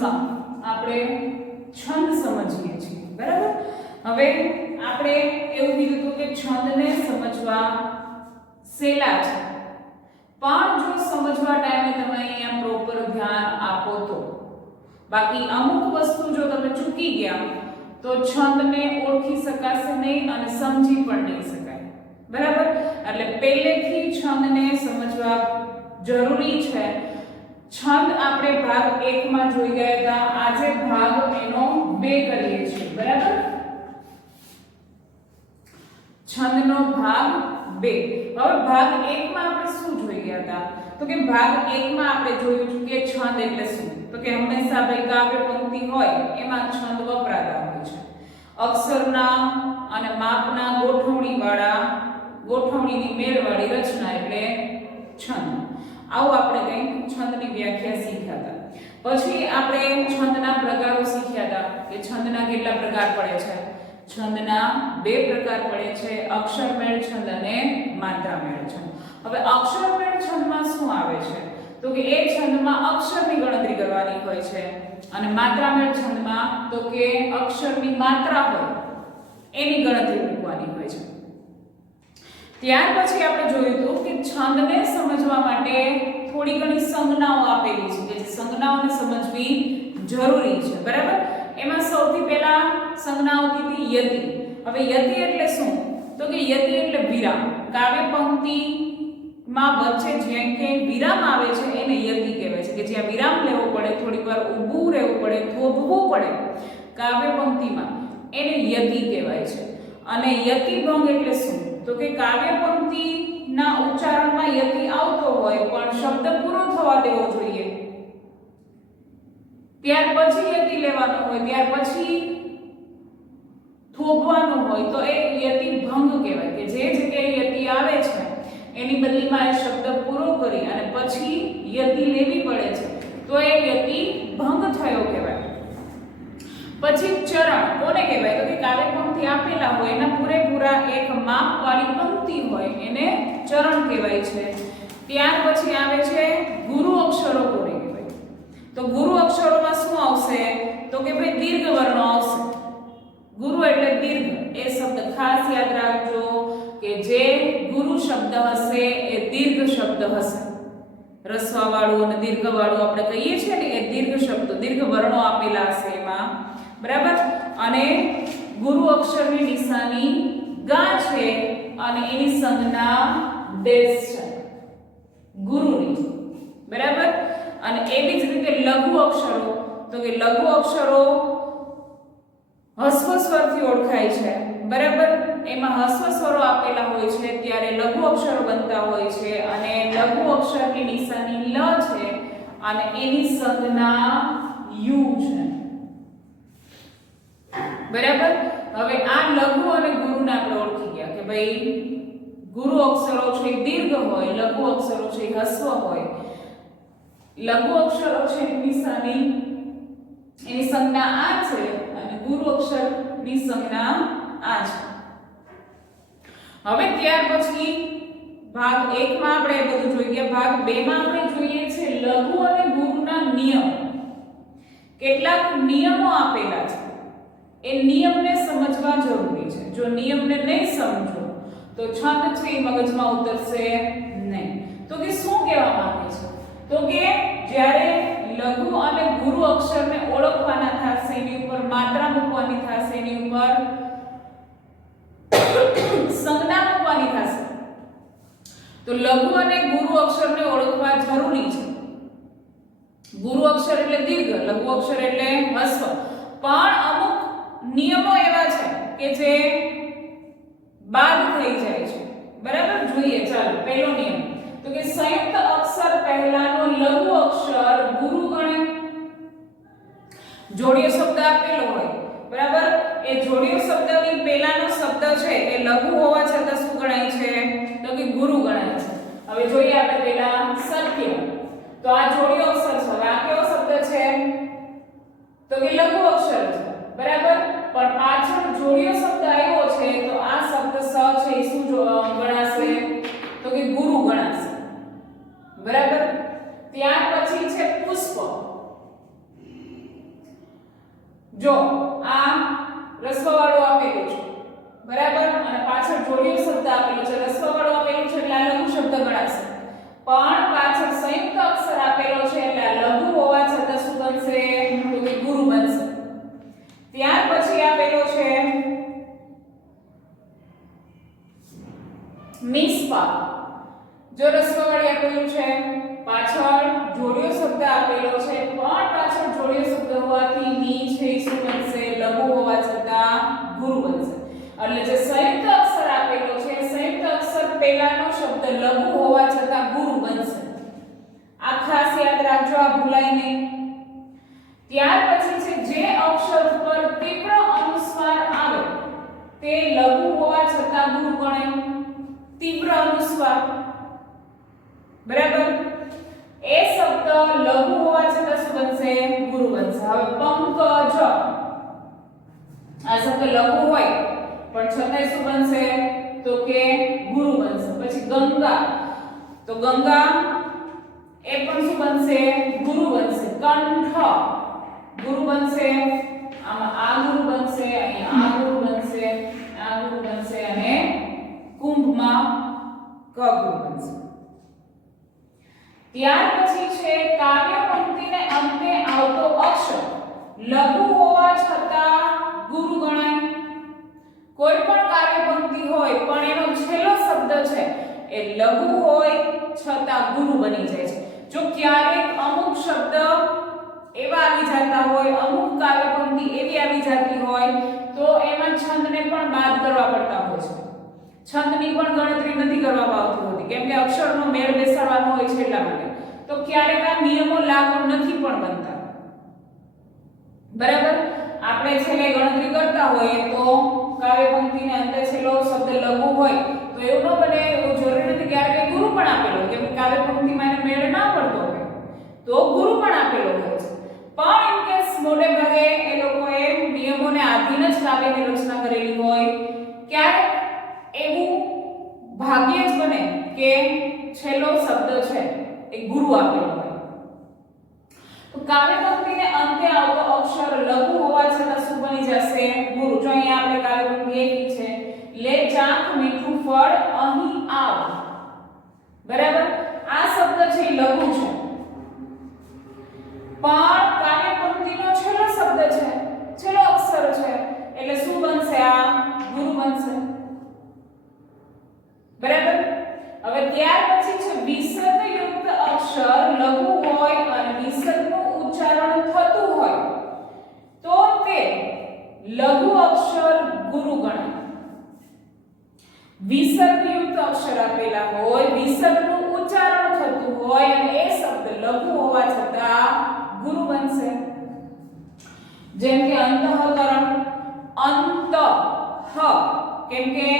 માં આપણે છંદ સમજીએ છીએ, બરાબર। હવે આપણે એવું કીધું હતું કે છંદને સમજવા સહેલા છે, પણ જો સમજવા ટાઈમે તમે અહીંયા પ્રોપર ધ્યાન આપો તો। બાકી અમુક વસ્તુ જો તમે ચૂકી ગયા તો છંદને ઓળખી શકાશે નહીં અને સમજી પણ નહીં શકાય, બરાબર। એટલે પહેલેથી છંદને સમજવા જરૂરી છે। છંદ આપણે ભાગ 1 માં જોઈ ગયા હતા, આજે ભાગ એનો 2 કરીએ છીએ, બરાબર। છંદનો ભાગ 2। હવે ભાગ 1 માં આપણે શું જોઈ ગયા હતા? તો કે ભાગ 1 માં આપણે જોયું કે છંદ એટલે શું? તો કે હંમેશા ભાઈ કાવ્ય પંક્તિ હોય એમાં છંદ વપરાતા હોય છે। અક્ષરના અને માપના ગોઠવણીની મેળવાળી રચના એટલે છંદ। આવું આપણે કંઈક છંદની વ્યાખ્યા શીખ્યા હતા। પછી આપણે છંદના પ્રકારો શીખ્યા હતા કે છંદના કેટલા પ્રકાર પડે છે। છંદના 2 પ્રકાર પડે છે, અક્ષરમેળ છંદ અને માત્રામેળ છંદ। હવે અક્ષરમેળ છંદમાં શું આવે છે? તો કે એ છંદમાં અક્ષરની ગણતરી કરવાની હોય છે અને માત્રામેળ છંદમાં તો કે અક્ષરની માત્રા હોય એની ગણતરી મૂકવાની હોય છે। ત્યાર પછી આપણે જોયું હતું કે છંદને સમજવા માટે થોડી ઘણી સંજ્ઞાઓ આપેલી છે કે જે સંજ્ઞાઓને સમજવી જરૂરી છે, બરાબર। એમાં સૌથી પહેલા સંજ્ઞાઓ કીધી યતિ। હવે યતિ એટલે શું? તો કે યતિ એટલે વિરામ। કાવ્ય પંક્તિમાં વચ્ચે જ્યાં કે વિરામ આવે છે એને યતિ કહેવાય છે, કે જ્યાં વિરામ લેવો પડે, થોડીક વાર ઊભું રહેવું પડે, થોભવું પડે કાવ્ય પંક્તિમાં, એને યતિ કહેવાય છે। અને યતિભંગ એટલે શું? તો કે કાવ્ય પંક્તિના ઉચ્ચારણમાં યતિ આવતો હોય પણ શબ્દ પૂરો થવા દેવો જોઈએ, ત્યાર પછી યતિ લેવાનો હોય, ત્યાર પછી થોભવાનું હોય તો એ યતિભંગ કહેવાય, કે જે જગ્યાએ યતિ આવે છે એની બદલીમાં એ શબ્દ પૂરો કરી અને પછી યતિ લેવી પડે છે તો એ યતિભંગ થયો કહેવાય। પછી ચરણ કોને કહેવાય? તો કે કાવ્ય પંક્તિ આપેલા હોય એના પૂરેપૂરા એક માપવાળી પંક્તિ હોય એને ચરણ કહેવાય છે। ત્યાર પછી આવે છે ગુરુ અક્ષરો કોને કહેવાય? તો ગુરુ અક્ષરોમાં શું આવશે? તો કે ભાઈ દીર્ઘ વર્ણો આવશે। ગુરુ એટલે દીર્ઘ, એ શબ્દ ખાસ યાદ રાખજો કે જે ગુરુ શબ્દ હશે એ દીર્ઘ શબ્દ હશે। રસ્વા વાળું અને દીર્ઘ વાળું આપણે કહીએ છીએ ને એ દીર્ઘ શબ્દો, દીર્ઘ વર્ણો આપેલા હશે એમાં, બરાબર। અને ગુરુ અક્ષરની નિશાની ગા છે અને એની સંજ્ઞા ડેશ છે ગુરુની, બરાબર। અને એવી જ રીતે લઘુ અક્ષરો, તો કે લઘુ અક્ષરો હસ્વ સ્વરથી ઓળખાય છે, બરાબર। એમાં હસ્વ સ્વરો આપેલા હોય છે ત્યારે લઘુ અક્ષરો બનતા હોય છે અને લઘુ અક્ષરની નિશાની લ છે અને એની સંજ્ઞા યુ છે, બરાબર। હવે આ લઘુ અને ગુરુને આપણે ઓળખી ગયા કે ભાઈ ગુરુ અક્ષરો છે દીર્ઘ હોય, લઘુ અક્ષરો છે હસ્વ હોય। લઘુ અક્ષરો છે નિશાની એની સંજ્ઞા આ છે અને ગુરુ અક્ષરની સંજ્ઞા આ છે। હવે ત્યાર પછી ભાગ 1 માં આપણે બધું જોઈ ગયા। ભાગ 2 માં આપણે જોઈએ છે લઘુ અને ગુરુના નિયમ। કેટલાક નિયમો આપેલા છે, એ નિયમને સમજવા જરૂરી છે। જો નિયમને નહીં સમજો તો છંદ છે એ મગજમાં ઉતરશે નહીં। તો કે શું કહેવા માંગે છે? તો કે જ્યારે લઘુ અને ગુરુ અક્ષરને ઓળખવાના થશે, એની ઉપર માત્રા મૂકવાની થશે, એની ઉપર સંજ્ઞા મૂકવાની થશે, તો લઘુ અને ગુરુ અક્ષરને ઓળખવા જરૂરી છે। ગુરુ અક્ષર એટલે દીર્ઘ, લઘુ અક્ષર એટલે હસ્વ, પણ અમુક નિયમો એવા છે કે જે બાદ થઈ જાય છે, બરાબર। જોઈએ ચાલો પહેલો નિયમ, તો કે સંયુક્ત અક્ષર પહેલાનો લઘુ અક્ષર ગુરુ ગણે। જોડિયો શબ્દ આપેલો હોય, બરાબર, એ જોડિયો શબ્દની પહેલાનો શબ્દ છે એ લઘુ હોવા છતાં શું ગણાય છે? તો કે ગુરુ ગણાય છે। હવે જોઈએ આપણે પહેલા સત્ય, તો આ જોડિયો અક્ષર છે, હવે આ કેવો શબ્દ છે? તો કે લઘુ અક્ષર છે, બરાબર, પણ પાછળ જોડિયો શબ્દ આવ્યો છે તો આ શબ્દ સ છે એ શું ગણાશે? તો કે ગુરુ ગણાશે, બરાબર। ત્યાર પછી છે પુષ્પ, જો આ રસ્વવાળું આપેલું છે બરાબર અને પાછળ જોડિયો શબ્દ આપેલો છે રસ્વવાળું આપેલું છે એટલે આ લઘુ શબ્દ ગણાશે પણ પાછળ સંયુક્ત અક્ષર આપેલો છે એટલે આ લઘુ હોવા છતાં શું બનશે તો કે ગુરુ બનશે ત્યાર પછી આપેલો છે મિસ્પા જો રસ્વવાળી આપેલું છે પાછળ જોડિયો શબ્દ આપેલો છે પણ પાછળ જોડિયો શબ્દ હોવાથી ની છે શું બનશે લઘુ હોવા છતાં ગુરુ બનશે એટલે જે સંયુક્ત અક્ષર આપેલો છે સંયુક્ત અક્ષર પહેલાનો શબ્દ લઘુ હોવા છતાં ગુરુ બનશે આ ખાસ યાદ રાખજો આ ભૂલાય નહીં ત્યાર પછી છે જે અક્ષર પર તીવ્ર અનુસ્વાર આવે તે લઘુ હોવા છતાં ગુરુ ગણાય તીવ્ર અનુસ્વાર બરાબર એ શબ્દ લઘુ હોવા છતાં શું બનશે ગુરુ બનશે હવે પંકજ આ શબ્દ લઘુ હોય પણ છતાંય શું બનશે તો કે ગુરુ બનશે પછી ગંગા તો ગંગા એ પણ શું બનશે ગુરુ બનશે કંઠ ગુરુ બનશે આમાં આ ગુરુ બનશે અહીંયા આ ગુરુ બનશે આ ગુરુ બનશે અને કુંભમાં ક ગુરુ બનશે ત્યાર પછી છે કાવ્ય પંક્તિને અંતે આવતો અક્ષર લઘુ હોવા છતાં ગુરુ ગણાય કોઈ પણ કાવ્ય પંક્તિ હોય પણ એનો છેલ્લો શબ્દ છે એ લઘુ હોય છતાં ગુરુ બની જાય છે જો ક્યારેક અમુક શબ્દ એવા આવી જતા હોય અમુક કાવ્ય પંક્તિ એવી આવી જતી હોય તો એમાં છંદને પણ બાદ કરવા પડતા હોય છે છંદની પણ ગણતરી નથી કરવામાં આવતી હોતી કેમ કે અક્ષરનો મેળ બેસાડવાનો હોય છે એટલા માટે તો ક્યારેક આ નિયમો લાગુ નથી પણ બનતા બરાબર આપણે છેલ્લે ગણતરી કરતા હોઈએ તો કાવ્ય પંક્તિને અંતે છેલ્લો શબ્દ લઘુ હોય તો એવું ન બને એવું જરૂરી નથી ક્યારેક ગુરુ પણ આપેલો કેમ કે કાવ્ય પંક્તિમાં એને મેળ ના પડતો હોય તો ગુરુ પણ આપેલો હોય છે પણ ઇન કેસ મોટે ભાગે એ લોકોએ નિયમોને આધીન જ કાવ્યની રચના કરેલી હોય ક્યારેક એવું ભાગ્યે જ બને કે છેલ્લો શબ્દ છે એ ગુરુ આપેલો હોય તો કાવ્ય પંક્તિને અંતે આવતો અક્ષર લઘુ હોવા છતાં શું બની જશે ગુરુ જો અહીંયા આપણે કાવ્ય પંક્તિ એવી છે લે ચાખ મીઠું ફળ અહીં આવ બરાબર આ શબ્દ છે એ લઘુ છે પણ કાવ્ય પંક્તિનો છેલ્લો શબ્દ છે છેલ્લો અક્ષર છે એટલે શું બનશે આ ગુરુ બનશે બરાબર હવે ત્યાર પછી છે વિસર્ગયુક્ત અક્ષર લઘુ હોય અને વિસર્ગનું ઉચ્ચારણ થતું હોય તો તે લઘુ અક્ષર ગુરુ ગણાય વિસર્ગયુક્ત અક્ષર આપેલા હોય વિસર્ગનું ઉચ્ચારણ થતું હોય અને એ શબ્દ લઘુ હોવા છતાં ગુરુ બનશે જેમ કે અંતઃકરણ અંત હ કેમ કે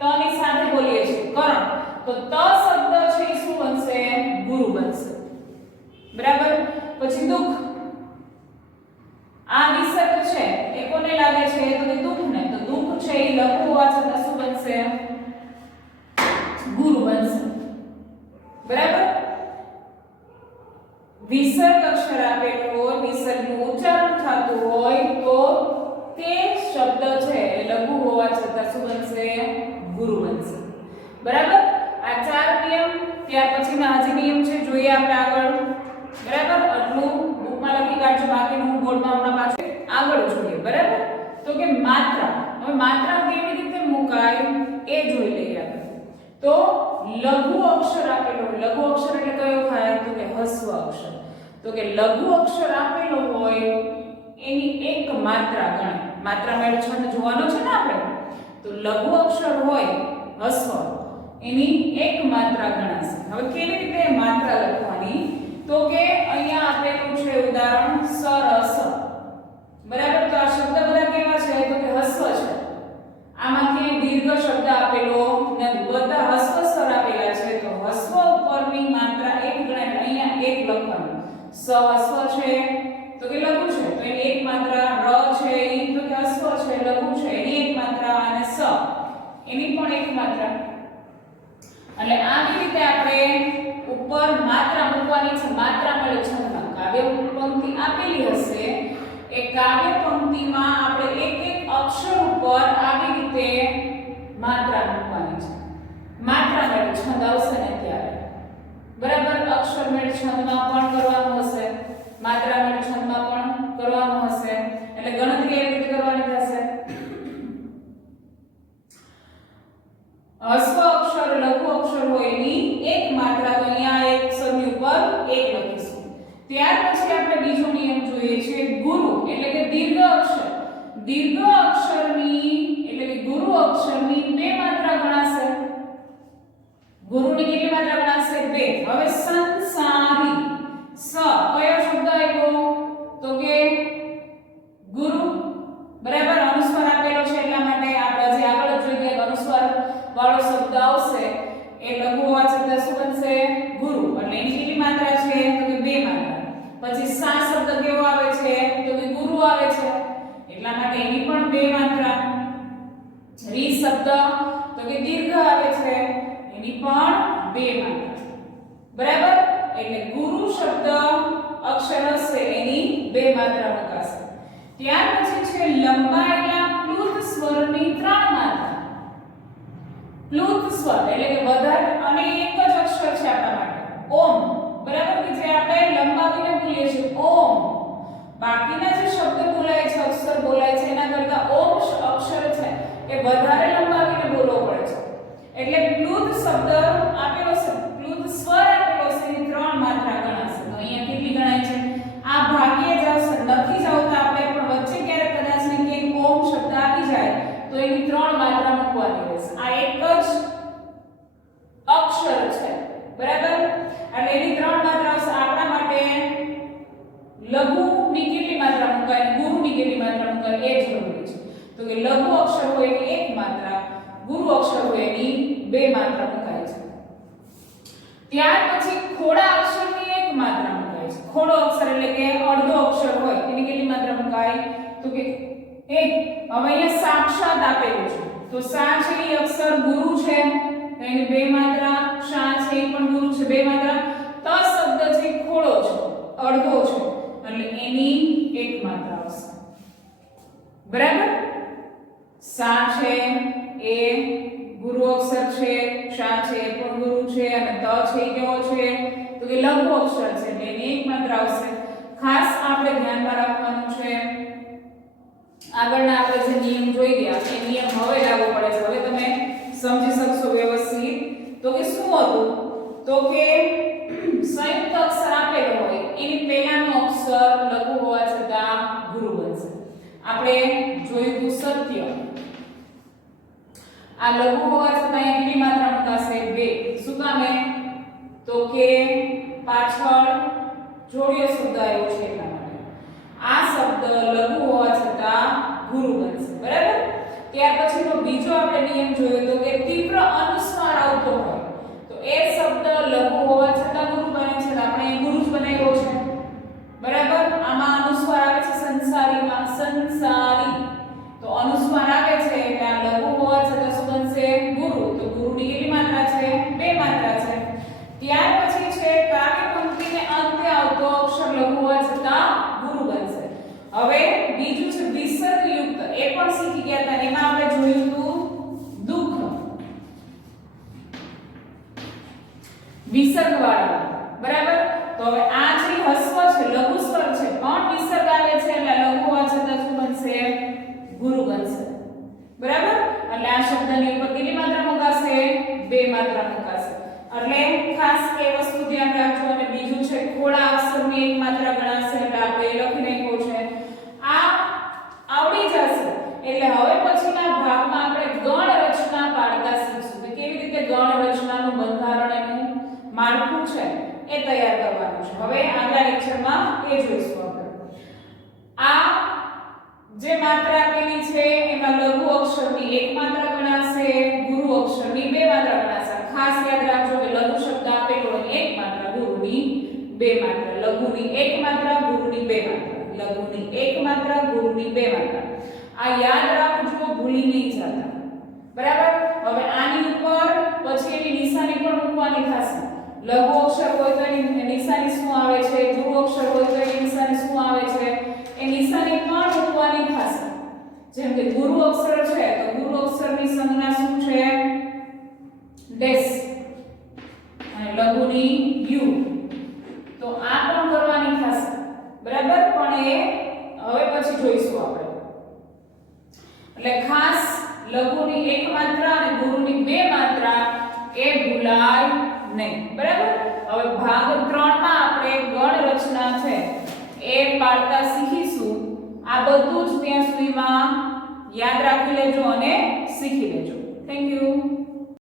તની સાથે બોલીએ છીએ કરણ તો ત શબ્દ છે શું બનશે ગુરુ બનશે બરાબર પછી દુઃખ આ વિસર્ગ છે એ કોને લાગે છે તો કે દુઃખને તો દુઃખ છે એ લઘુ હોવા છતાં શું બનશે ગુરુ બનશે બરાબર વિસર્ગ અક્ષર આપેલું હોય વિસર્ગનું ઉચ્ચારણ થતું હોય તો તે શબ્દ છે એ લઘુ હોવા છતાં શું બનશે ગુરુ બનશે બરાબર આ ચાર નિયમ ત્યાર પછીના હજી નિયમ છે જોઈએ આપણે આગળ બરાબર આટલું બુકમાં લખી કાઢજો બાકીનું હું બોર્ડમાં હમણાં પાછું આગળ જોઈએ બરાબર તો કે માત્રા હવે માત્રા કેવી રીતે મુકાય એ જોઈ લઈએ આપણે તો લઘુ અક્ષર આપેલો લઘુ અક્ષર એટલે કયો થાય તો કે હસ્વ અક્ષર તો કે લઘુ અક્ષર આપેલો હોય એની એક માત્રા ગણાય માત્રા મેળ છંદ જોવાનો છે ને આપણે તો લઘુ અક્ષર હોય હસ્વ એની એક માત્રા ગણાશે હવે કેવી રીતે માત્રા લખવાની તો કે અહીંયા આપેલું છે ઉદાહરણ સરસ બરાબર તો આ શબ્દ બધા કેવા છે તો કે હસ્વ છે આમાંથી દીર્ઘ શબ્દ આપેલો નથી બધા હસ્વ સ્વર આપેલા છે તો હસ્વ ઉપરની માત્રા એક ગણાય અહીંયા એક લખવાનું સ હસ્વ છે તો કે લઘુ છે તો એની એક માત્રા ર છે એ તો કે હસ્વ છે લઘુ છે એની એક માત્રા અને સ એની પણ એક માત્રા એટલે આવી રીતે આપણે ઉપર માત્રા મૂકવાની છે માત્રા મળે છંદમાં કાવ્ય પંક્તિ આપેલી હશે એ કાવ્ય પંક્તિમાં એમાં આપણે એક એક અક્ષર ઉપર આવી રીતે માત્રા મૂકવાની છે. માત્રા મેળ છંદ આવશે ને ત્યારે બરાબર. અક્ષર મેળ છંદમાં પણ કરવાનું હશે, માત્રા મેળ છંદમાં પણ કરવાનું હશે. એટલે ગણતરી એવી રીતે કરવાની થશે. હસ્વ અક્ષર લઘુ અક્ષર હોય એની એક માત્રા, તો અહીંયા એક અક્ષરની ઉપર એક લખીશું. ત્યાર પછી આપણે બીજો નિયમ જોઈએ છે ગુરુ એટલે કે દીર્ઘ અક્ષર. દીર્ઘ અક્ષરની એટલે કે ગુરુ અક્ષરની બે માત્રા ગણાશે. ગુરુની કેટલી માત્રા ગણાશે? બે. હવે સંસારી સ કયો શબ્દ આવ્યો? તો કે ગુરુ બરાબર. અનુસ્વાર આપેલો છે એટલા માટે આપણે જે આગળ જોઈ ગયા અનુસ્વાર વાળો શબ્દ આવશે એ લઘુ હોવા છતાં શું બનશે? ગુરુ. એટલે એની કેટલી માત્રા છે? તો કે બે માત્રા. પછી સા શબ્દ કેવો આવે છે? તો કે ગુરુ આવે છે એટલા માટે એની પણ બે માત્રા. રી શબ્દ તો કે દીર્ઘ આવે છે એની પણ બે માત્રા. બરાબર. એટલે ગુરુ શબ્દ અક્ષર હશે એની બે માત્રા મુકાશે. ત્યાર પછી છે લંબાયેલા પ્લુત સ્વરની ત્રણ માત્રા. પ્લુત સ્વર એટલે કે વધારે અને એક જ અક્ષર છે આપણા માટે ઓમ. બરાબર કે જે આપણે લંબાવીને બોલીએ છીએ ઓમ. બાકીના જે શબ્દ બોલાય છે અક્ષર બોલાય છે એના કરતા ઓમ અક્ષર છે એ વધારે લંબાવીને બોલવો પડે છે. એટલે પ્લુત શબ્દ આપેલો છે, પ્લુત સ્વર આપેલો છે એની ત્રણ માત્રા ગણાશે. તો અહીંયા કેટલી ગણાય છે? આ ભાગ્યે જ આવશે, નથી જ આવતા આપણે પણ વચ્ચે ક્યારેક કદાચ ને કે ઓમ શબ્દ આવી જાય તો એની ત્રણ માત્રા મૂકવાની રહેશે. આ એક જ અક્ષર છે બરાબર. એટલે એની ત્રણ માત્રા આવશે. આપણા માટે લઘુ ની કેટલી માત્રા મુકાય, ગુરુ ની કેટલી માત્રા મુકાય એ જરૂરી છે. તો કે લઘુ અક્ષર હોય એની એક માત્રા, ગુરુ અક્ષર હોય એની બે માત્રા મુકાય છે. ત્યાર પછી ખોડા અક્ષરની એક માત્રા મુકાય છે. ખોડો અક્ષર એટલે કે અડધો અક્ષર હોય એની કેટલી માત્રા મુકાય? તો કે એક. હવે અહીંયા સાક્ષાત આપેલું છે તો સા છે એ અક્ષર ગુરુ છે તો એની બે માત્રા. શા છે એ પણ ગુરુ છે, બે માત્રા. ત શબ્દ છે ખોડો છે, અડધો છે એટલે એની એક માત્રા આવશે. બરાબર. સા છે એ ગુરુ અક્ષર છે, શા છે એ પણ ગુરુ છે અને ત છે એ કેવો છે? તો કે લઘુ અક્ષર છે એટલે એની એક માત્રા આવશે. ખાસ આપણે ધ્યાનમાં રાખવાનું છે આગળના આપણે જે નિયમ જોઈ ગયા એ નિયમ હવે લાગુ પડે છે. હવે તમે સમજી શકશો વ્યવસ્થિત. તો કે શું હતું? તો કે સંયુક્ત અક્ષર આપેલો હોય એની પહેલાનો અક્ષર લઘુ હોવા છતાં ગુરુ બનશે. આપણે જોયું હતું સત્ય. આ લઘુ હોવા છતાં અહીં કેટલી માત્રા મુકાશે? બે. શું કામે? તો કે પાછળ જોડિયો શબ્દ આવ્યો છે એટલા માટે. આ શબ્દ લઘુ હોવા છતાં ગુરુ બનશે. બરાબર. ત્યાર પછીનો બીજો આપણે નિયમ જોયો તો કે તીવ્ર અનુસ્વાર આવતો હોય તો એ શબ્દ લઘુ હોવા છતાં ગુરુ બને છે. આપણે અહીં ગુરુ જ બનાવ્યો છે. બરાબર. આમાં અનુસ્વાર આવે છે સંસારીમાં સંસારી. તો અનુસ્વાર આવે છે એટલે આ લઘુ હોવા છતાં શું બનશે? ગુરુ. તો ગુરુની કેટલી માત્રા છે? બે માત્રા છે. ત્યાર પછી છે કાવ્ય પંક્તિને અંતે આવતો અક્ષર લઘુ હોવા છતાં ગુરુ બનશે. હવે બીજું છે વિસર્ગ યુક્ત. એ પણ શીખી ગયા હતા. એમાં આપણે જોયું હતું દુઃખ. વિસર્ગ વાળા. બરાબર. તો હવે આ જે હસ્વ છે લઘુ સ્વર છે પણ વિસર્ગ આવે છે એટલે લઘુ હોવા છતાં શું બનશે? ગુરુ બનશે. બરાબર. એટલે આ શબ્દની ઉપર કેટલી માત્રા મુકાશે? બે માત્રા મુકાશે. એટલે ખાસ એ વસ્તુ ધ્યાન રાખજો. અને બીજું છે ખોડા અક્ષરની એક માત્રા ગણાશે એટલે આપણે લખી નાખ્યું છે. આ આવડી જશે એટલે હવે પછીના ભાગમાં આપણે ગણ રચના પાડતા શીખશું કે કેવી રીતે ગણ રચનાનું બંધારણ એનું માળખું છે એ તૈયાર કરવાનું છે. હવે આગલા લેક્ચરમાં એ જોઈશું આપણે. આ જે માત્રા આપેલી છે એમાં લઘુ અક્ષરની એક માત્રા ગણાશે, ગુરુ અક્ષરની બે માત્રા ગણાશે. ખાસ યાદ રાખજો કે લઘુ શબ્દ આપેલો હોય એક માત્રા, ગુરુની બે માત્રા. લઘુની એક માત્રા, ગુરુની બે માત્રા. લઘુની એક માત્રા, ગુરુની બે માત્રા. આ યાદ રાખજો, ભૂલી નહીં જતા. બરાબર. હવે આની ઉપર પછી એની નિશાની પણ મૂકવાની થશે. લઘુ અક્ષર હોય તો એની નિશાની શું આવે છે, ગુરુ અક્ષર હોય તો એની નિશાની શું આવે છે, એ નિશાની પણ મૂકવાની થશે. જેમ કે ગુરુ અક્ષર છે તો ગુરુ અક્ષરની સંજ્ઞા શું છે ડેશ અને લઘુની યુ તો આ પણ કરવાની થશે બરાબર પણ એ હવે પછી જોઈશું આપણે એટલે ખાસ લઘુની એક માત્રા અને ગુરુની બે માત્રા એ ભૂલાય નહીં બરાબર હવે ભાગ 3 માં આપણે ગણ રચના છે એ પાડતા શીખીશું આ બધું જ ત્યાં સુધીમાં યાદ રાખી લેજો અને શીખી લેજો થેન્ક યુ